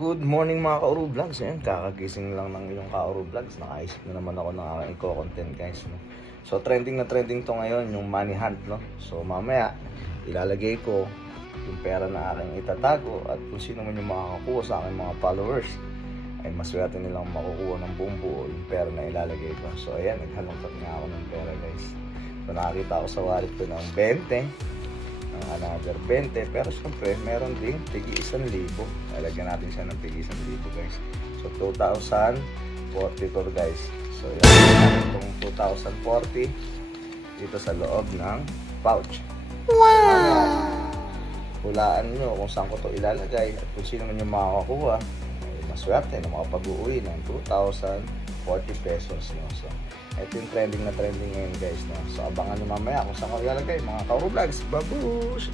Good morning mga Kauru Vlogs. Ayan, kakagising lang ng inyong Kauru Vlogs. Nakaisip na naman ako ng aking i-content guys, no? So trending na trending to ngayon, yung money hunt, no? So mamaya, ilalagay ko yung pera na aking itatago at kung sino man yung makakakuha sa aking mga followers ay maswerte nilang makukuha ng buong buo yung pera na ilalagay ko. So ayan, naghalongkat nga ako ng pera guys. So nakakita ako sa wallet ko ng 20, ng another 20, pero syempre meron din tigi 1,000. Lalagyan natin siya ng tigi 1,000 guys. So 2,044 guys. So ilalagay natin itong 2,040 dito sa loob ng pouch. Wow! Hulaan nyo kung saan ko ito ilalagay at kung sino man yung makakakuha ay maswerte na makapag-uwi ng 2,040 pesos, no? So ito yung trending na trending ngayon guys, no? So abangan nyo mamaya kung saan ko ilalagay mga Kauru Vlogs. Babush!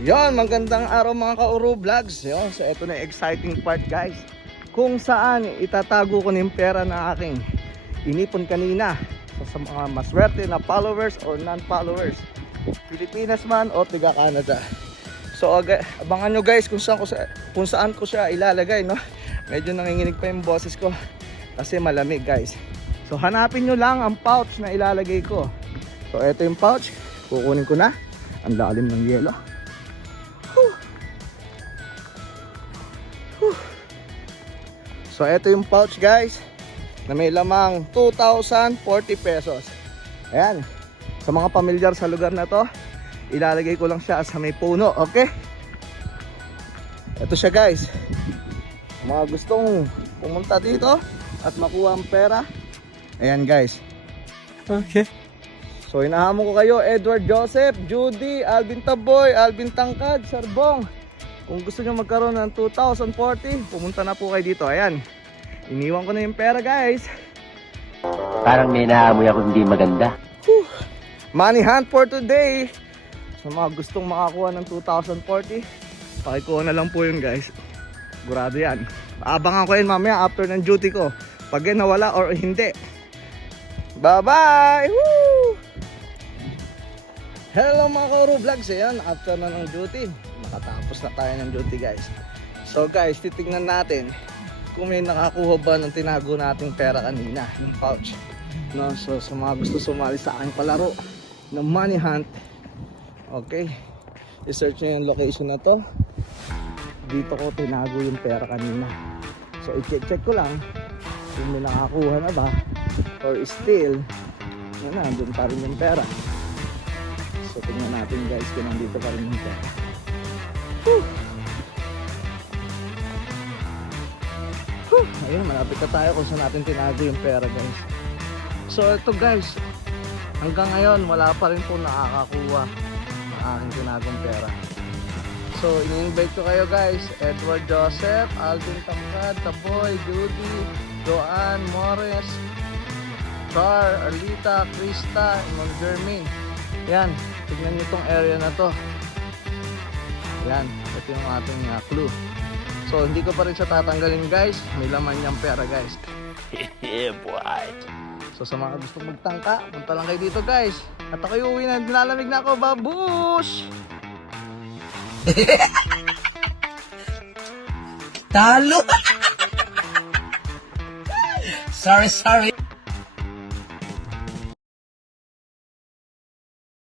Yon, magandang araw mga Kauru Vlogs. Yon, so ito na yung exciting part guys, kung saan itatago ko ng pera na aking inipon kanina. So sa mga maswerte na followers or non-followers, Pilipinas man o tiga Canada. So abangan nyo guys kung saan ko siya ilalagay, no? Medyo nanginginig pa yung boses ko kasi malamig guys. So hanapin nyo lang ang pouch na ilalagay ko. So ito yung pouch, kukunin ko na. Ang lalim ng yelo. So ito yung pouch guys, na may lamang 2,040 pesos. Ayan, sa mga pamilyar sa lugar na to, ilalagay ko lang siya sa may puno, okay? Ito siya guys. Mga gustong pumunta dito at makuha ang pera, ayan guys. Okay. So hinahamon ko kayo, Edward Joseph, Judy, Alvin Taboy, Alvin Tangkad, Sarbong. Kung gusto nyo magkaroon ng 2,040, pumunta na po kayo dito. Ayan, iniwan ko na yung pera guys. Parang may naamoy ako hindi maganda. Money hunt for today. Sa mga gustong makakuha ng 2,040, pakikuha na lang po yun guys. Sigurado yan. Abangan ko yun mamaya after ng duty ko, pag yan nawala or hindi. Bye bye! Woo! Hello mga Kauru Vlogs. Ayan, after na ng duty, nakatapos na tayo ng duty guys. So guys, titignan natin kung may nakakuha ba ng tinago nating pera kanina, yung pouch, no? So sa mga gusto sumali sa aking palaro ng money hunt, okay, i-search nyo yung location na to. Dito ko tinago yung pera kanina. So i-check ko lang kung may nakakuha na ba or still nandun pa rin yung pera. So tingnan natin guys kung nandito pa rin yung pera. Ayun, malapit na tayo kung saan natin tinago yung pera guys. So ito guys, hanggang ngayon wala pa rin po nakakakuha ng aking tinagong pera. So ini-invite ko kayo guys, Edward Joseph, Alvin Tangkad, Taboy, Judy, Joanne, Morris, Char, Arlita, Krista, Ma'am Jermaine. Yan, tignan nyo itong area na to. Yan, ito yung ating clue. So hindi ko pa rin siya tatanggalin guys, may laman niyang pera guys. Yeah boy. So sa mga gustong magtangka, punta lang kayo dito guys. At ako'y uwi na, nilalamig na ako, babush! Talo! Sorry.